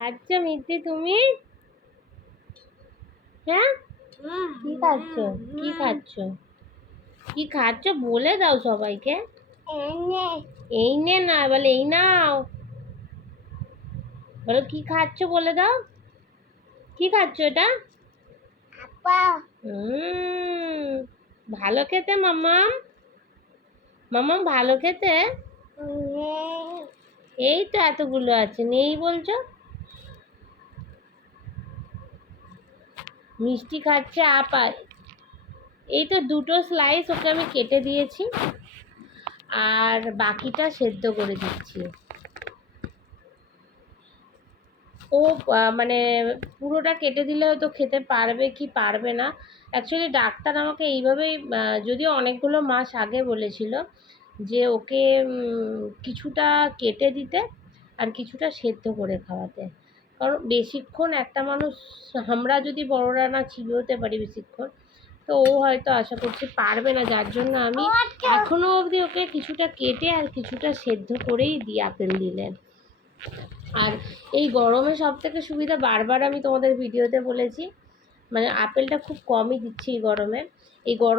আচ্ছা মিত্তি তুমি হ্যাঁ কি খাচ্ছ কি খাচ্ছ কি খাচ্ছ বলে দাও সবাইকে। এই নে না বলে এই নাও, বলো কি খাচ্ছ বলে দাও, কি খাচ্ছ এটা? ভালো খেতে মাম্মাম, মাম্মাম ভালো খেতে। এই তো এতগুলো আছে, নেই বলছো? মিষ্টি খাচ্ছে আপা। এই তো দুটো স্লাইস ওকে আমি কেটে দিয়েছি আর বাকিটা সেদ্ধ করে দিচ্ছি। ও মানে পুরোটা কেটে দিলে হয়তো খেতে পারবে কি পারবে না। অ্যাকচুয়ালি ডাক্তার আমাকে এইভাবেই, যদিও অনেকগুলো মাস আগে বলেছিল যে ওকে কিছুটা কেটে দিতে আর কিছুটা সেদ্ধ করে খাওয়াতে। কারণ বেশিক্ষণ একটা মানুষ, আমরা যদি বড়রা না চিবোতে পারি বেশিক্ষণ, তো ও হয়তো আশা করছি পারবে না, যার জন্য আমি এখনো অবধি ওকে কিছুটা কেটে আর কিছুটা সেদ্ধ করেই দিই আপেল দিলে। আর এই গরমে সব থেকে সুবিধা, বারবার আমি তোমাদের ভিডিওতে বলেছি, মানে আপেলটা খুব কমই দিচ্ছি এই গরমে। এই গরম